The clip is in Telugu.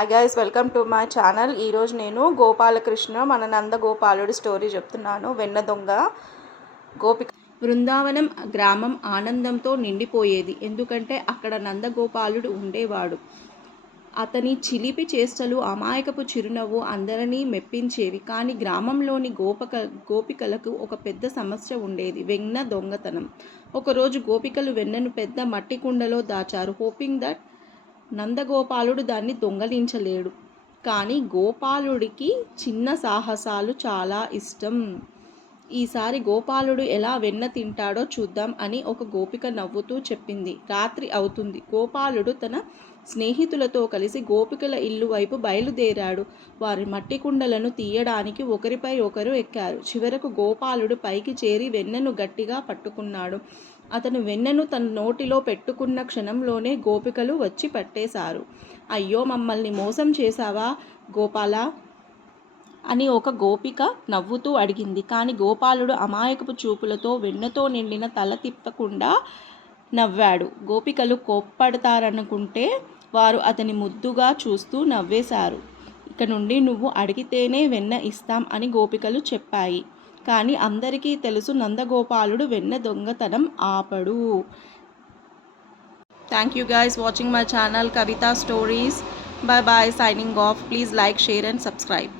Hi guys, welcome to my channel. ఈరోజు నేను గోపాలకృష్ణ మన నందగోపాలుడి స్టోరీ చెప్తున్నాను. వెన్న దొంగ. గోపిక బృందావనం గ్రామం ఆనందంతో నిండిపోయేది. ఎందుకంటే అక్కడ నందగోపాలుడు ఉండేవాడు. అతని చిలిపి చేష్టలు, అమాయకపు చిరునవ్వు అందరినీ మెప్పించేవి. కానీ గ్రామంలోని గోపికలకు ఒక పెద్ద సమస్య ఉండేది: వెన్న దొంగతనం. ఒకరోజు గోపికలు వెన్నను పెద్ద మట్టి కుండలో దాచారు, హోపింగ్ దట్ నందగోపాలుడు దాన్ని దొంగలించలేడు. కానీ గోపాలుడికి చిన్న సాహసాలు చాలా ఇష్టం. ఈసారి గోపాలుడు ఎలా వెన్న తింటాడో చూద్దాం అని ఒక గోపిక నవ్వుతూ చెప్పింది. రాత్రి అవుతుంది. గోపాలుడు తన స్నేహితులతో కలిసి గోపికల ఇల్లు వైపు బయలుదేరాడు. వారి మట్టి కుండలను తీయడానికి ఒకరిపై ఒకరు ఎక్కారు. చివరకు గోపాలుడు పైకి చేరి వెన్నను గట్టిగా పట్టుకున్నాడు. అతను వెన్నను తన నోటిలో పెట్టుకున్న క్షణంలోనే గోపికలు వచ్చి పట్టేశారు. అయ్యో, మమ్మల్ని మోసం చేశావా గోపాల అని ఒక గోపిక నవ్వుతూ అడిగింది. కానీ గోపాలుడు అమాయకపు చూపులతో వెన్నతో నిండిన తల తిప్పకుండా నవ్వాడు. గోపికలు కోప్పడతారనుకుంటే వారు అతని ముద్దుగా చూస్తూ నవ్వేశారు. ఇక నుండి నువ్వు అడిగితేనే వెన్న ఇస్తాం అని గోపికలు చెప్పాయి. కానీ అందరికీ తెలుసు, నందగోపాలుడు వెన్న దొంగతనం ఆపడు. Thank you guys watching my channel Kavita Stories. Bye bye, signing off. Please like, share and subscribe.